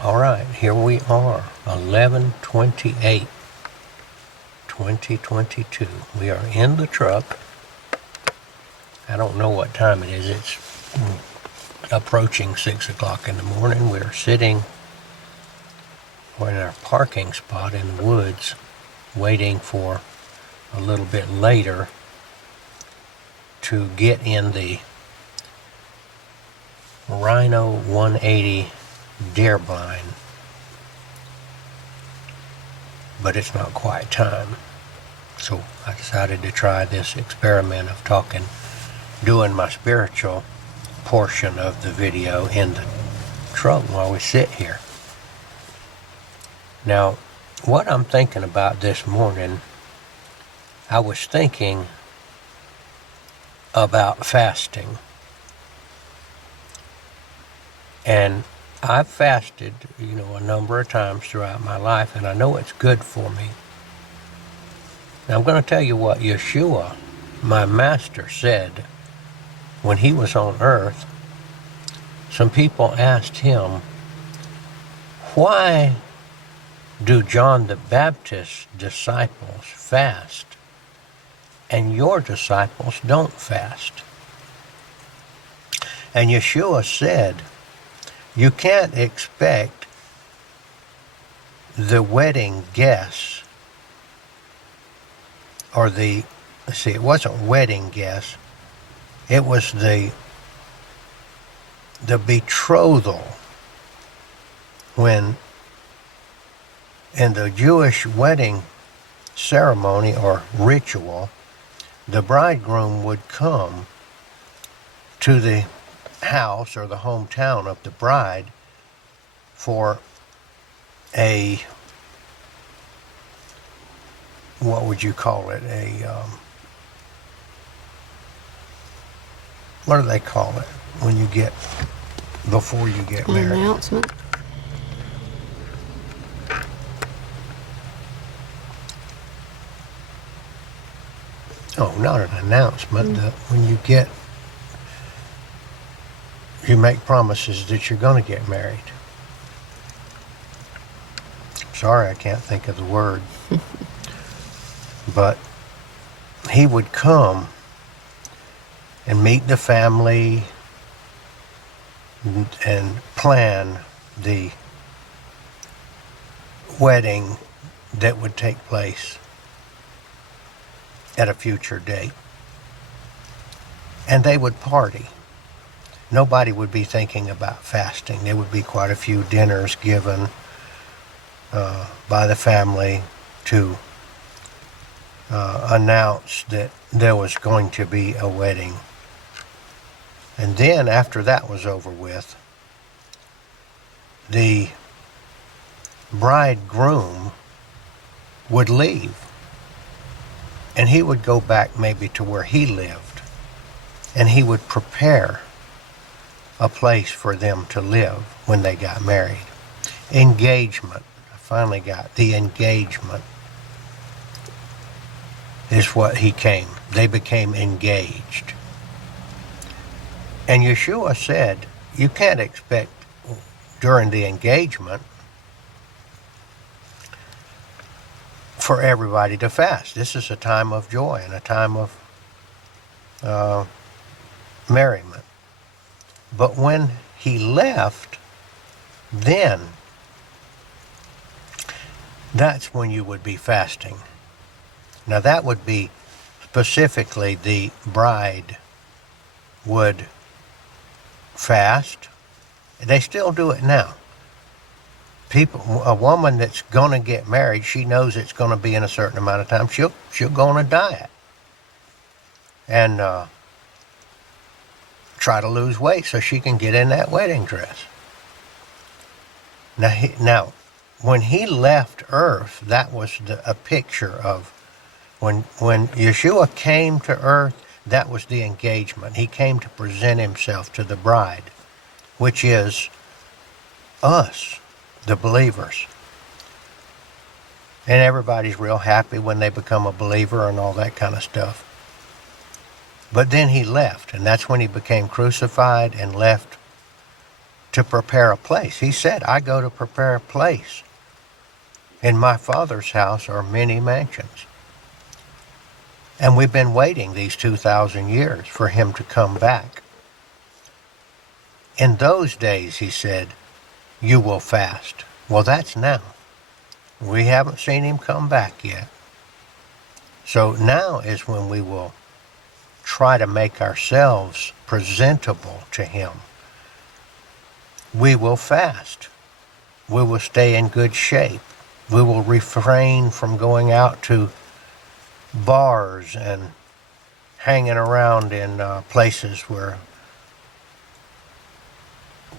All right, here we are, 11/28/2022. We are in the truck. I don't know what time it is. It's approaching 6 o'clock in the morning. We're sitting in our parking spot in the woods, waiting for a little bit later to get in the Rhino 180 deer blind. But it's not quite time. So I decided to try this experiment of doing my spiritual portion of the video in the truck while we sit here. Now, what I'm thinking about this morning, I was thinking about fasting. And I've fasted, a number of times throughout my life, and I know it's good for me. Now, I'm going to tell you what Yeshua, my master, said when he was on earth. Some people asked him, why do John the Baptist's disciples fast and your disciples don't fast? And Yeshua said, you can't expect the wedding guests, or it wasn't wedding guests, it was the betrothal, when in the Jewish wedding ceremony or ritual, the bridegroom would come to the house or the hometown of the bride for what would you call it? What do they call it before you get married? Announcement. Oh, not an announcement. When you make promises that you're going to get married. Sorry, I can't think of the word. But he would come and meet the family and plan the wedding that would take place at a future date. And they would party. Nobody would be thinking about fasting. There would be quite a few dinners given by the family to announce that there was going to be a wedding. And then after that was over with, the bridegroom would leave, and he would go back maybe to where he lived, and he would prepare a place for them to live when they got married. Engagement. I finally got the engagement is what he came. They became engaged. And Yeshua said, you can't expect during the engagement for everybody to fast. This is a time of joy and a time of merriment. But when he left, then that's when you would be fasting. Now that would be specifically the bride would fast. They still do it now. A woman that's going to get married, she knows it's going to be in a certain amount of time. She'll go on a diet and try to lose weight so she can get in that wedding dress. Now, when he left Earth, that was a picture of when Yeshua came to Earth. That was the engagement. He came to present himself to the bride, which is us, the believers. And everybody's real happy when they become a believer and all that kind of stuff. But then he left, and that's when he became crucified and left to prepare a place. He said, I go to prepare a place. In my Father's house are many mansions. And we've been waiting these 2,000 years for him to come back. In those days, he said, you will fast. Well, that's now. We haven't seen him come back yet. So now is when we will try to make ourselves presentable to him. We will fast. We will stay in good shape. We will refrain from going out to bars and hanging around in places where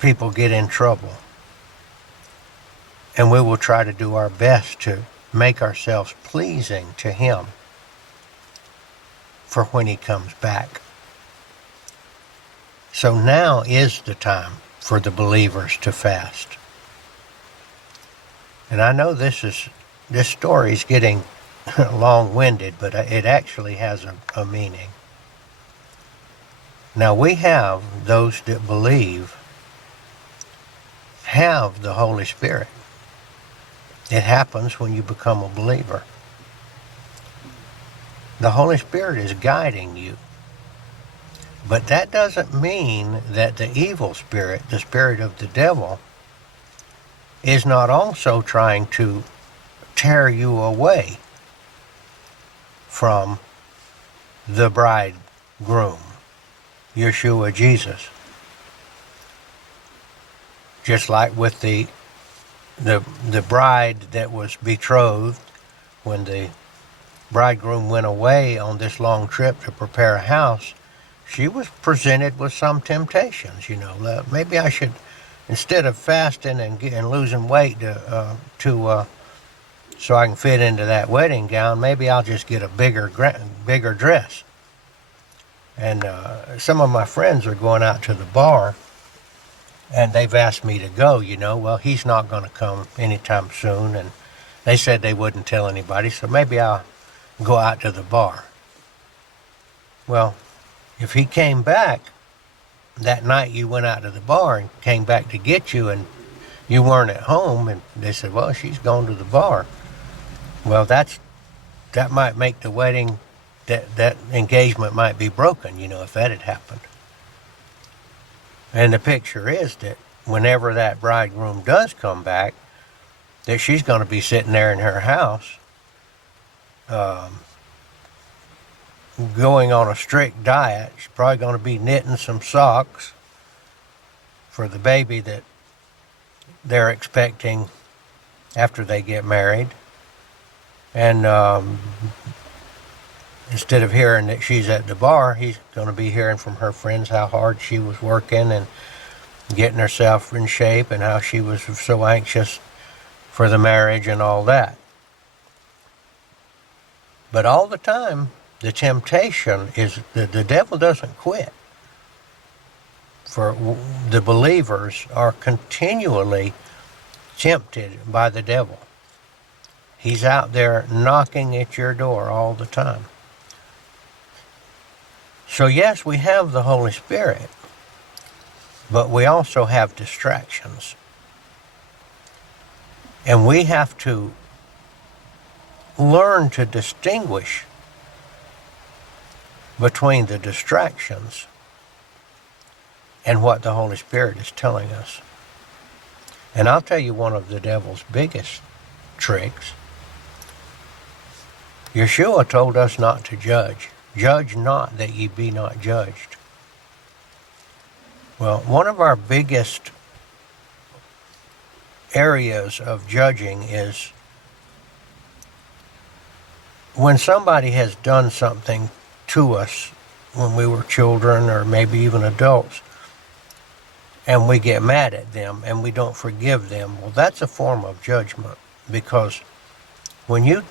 people get in trouble. And we will try to do our best to make ourselves pleasing to him for when he comes back. So now is the time for the believers to fast. And I know this story is getting long-winded, but it actually has a meaning. Now we have, those that believe, have the Holy Spirit. It happens when you become a believer. The Holy Spirit is guiding you. But that doesn't mean that the evil spirit, the spirit of the devil, is not also trying to tear you away from the bridegroom, Yeshua Jesus. Just like with the bride that was betrothed, when the bridegroom went away on this long trip to prepare a house, she was presented with some temptations. Maybe I should, instead of fasting and losing weight so I can fit into that wedding gown, maybe I'll just get a bigger dress. And some of my friends are going out to the bar, and they've asked me to go. Well, he's not going to come anytime soon, and they said they wouldn't tell anybody, so maybe I'll go out to the bar. Well, if he came back that night you went out to the bar and came back to get you, and you weren't at home, and they said, well, she's gone to the bar. Well, that might make the wedding, that engagement might be broken, if that had happened. And the picture is that whenever that bridegroom does come back, that she's going to be sitting there in her house, going on a strict diet. She's probably going to be knitting some socks for the baby that they're expecting after they get married. And instead of hearing that she's at the bar, he's going to be hearing from her friends how hard she was working and getting herself in shape, and how she was so anxious for the marriage and all that. But all the time, the temptation is that the devil doesn't quit. For the believers are continually tempted by the devil. He's out there knocking at your door all the time. So yes, we have the Holy Spirit, but we also have distractions. And we have to learn to distinguish between the distractions and what the Holy Spirit is telling us. And I'll tell you one of the devil's biggest tricks. Yeshua told us not to judge. Judge not that ye be not judged. Well, one of our biggest areas of judging is when somebody has done something to us when we were children or maybe even adults, and we get mad at them and we don't forgive them. Well, that's a form of judgment, because when you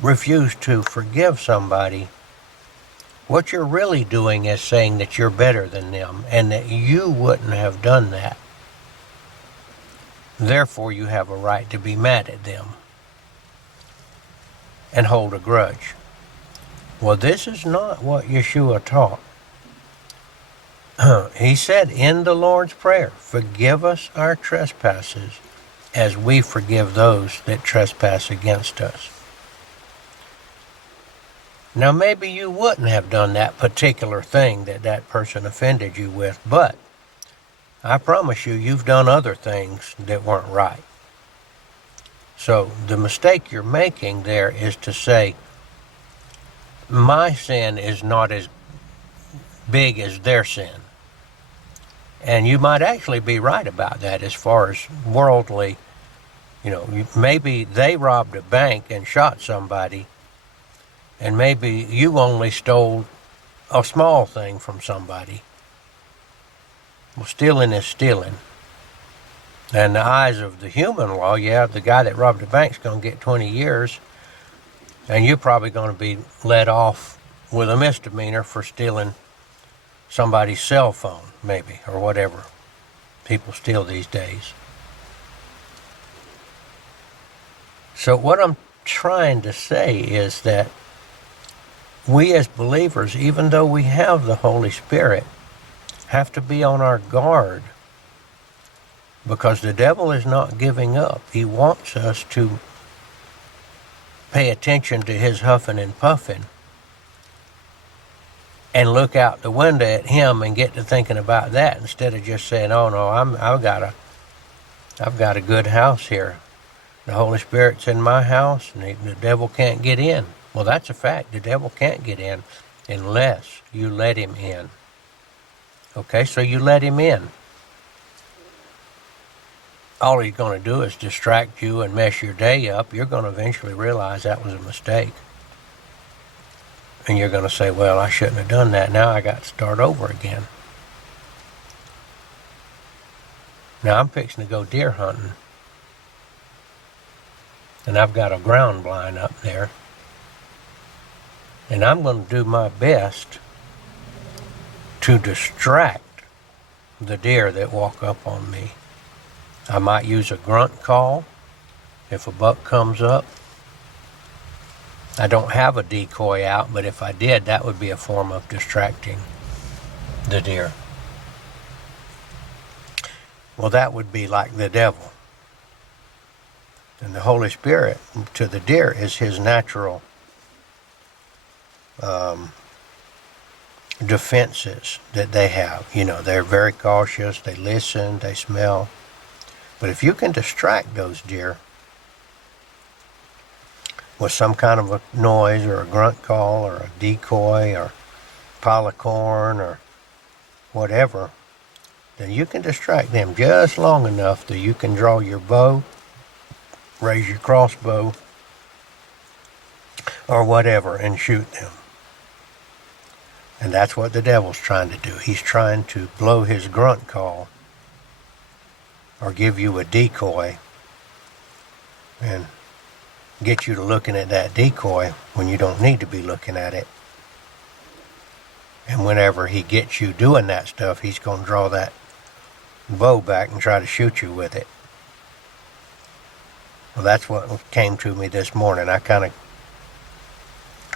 refuse to forgive somebody, what you're really doing is saying that you're better than them and that you wouldn't have done that. Therefore, you have a right to be mad at them and hold a grudge. Well, this is not what Yeshua taught. He said in the Lord's Prayer, forgive us our trespasses as we forgive those that trespass against us. Now, maybe you wouldn't have done that particular thing that that person offended you with, but I promise you, you've done other things that weren't right. So the mistake you're making there is to say, my sin is not as big as their sin. And you might actually be right about that as far as worldly, maybe they robbed a bank and shot somebody, and maybe you only stole a small thing from somebody. Well, stealing is stealing. And in the eyes of the human law, yeah, the guy that robbed a bank's going to get 20 years, and you're probably going to be let off with a misdemeanor for stealing somebody's cell phone, maybe, or whatever people steal these days. So what I'm trying to say is that we as believers, even though we have the Holy Spirit, have to be on our guard, because the devil is not giving up. He wants us to pay attention to his huffing and puffing and look out the window at him and get to thinking about that instead of just saying, oh no, I've got a good house here. The Holy Spirit's in my house and the devil can't get in. Well, that's a fact. The devil can't get in unless you let him in. Okay, so you let him in. All he's going to do is distract you and mess your day up. You're going to eventually realize that was a mistake. And you're going to say, well, I shouldn't have done that. Now I got to start over again. Now I'm fixing to go deer hunting. And I've got a ground blind up there. And I'm going to do my best to distract the deer that walk up on me. I might use a grunt call if a buck comes up. I don't have a decoy out, but if I did, that would be a form of distracting the deer. Well, that would be like the devil. And the Holy Spirit to the deer is his natural defenses that they have. They're very cautious, they listen, they smell. But if you can distract those deer with some kind of a noise or a grunt call or a decoy or pile of corn or whatever, then you can distract them just long enough that you can draw your bow, raise your crossbow, or whatever, and shoot them. And that's what the devil's trying to do. He's trying to blow his grunt call or give you a decoy and get you to looking at that decoy when you don't need to be looking at it. And whenever he gets you doing that stuff, he's going to draw that bow back and try to shoot you with it. Well, that's what came to me this morning.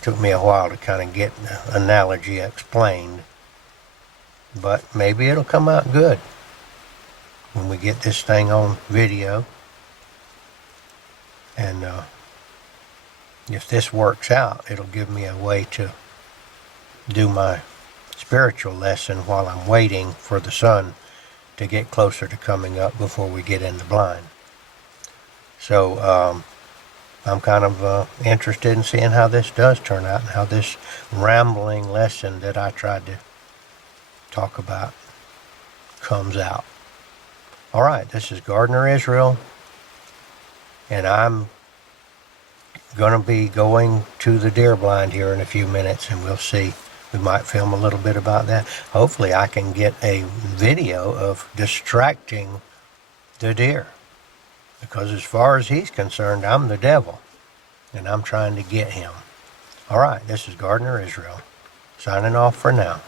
Took me a while to kind of get the analogy explained, but maybe it'll come out good when we get this thing on video. And if this works out, it'll give me a way to do my spiritual lesson while I'm waiting for the sun to get closer to coming up before we get in the blind. So I'm kind of interested in seeing how this does turn out and how this rambling lesson that I tried to talk about comes out. All right, this is Gardener Israel, and I'm going to be going to the deer blind here in a few minutes, and we'll see. We might film a little bit about that. Hopefully I can get a video of distracting the deer, because as far as he's concerned, I'm the devil, and I'm trying to get him. All right, this is Gardener Israel, signing off for now.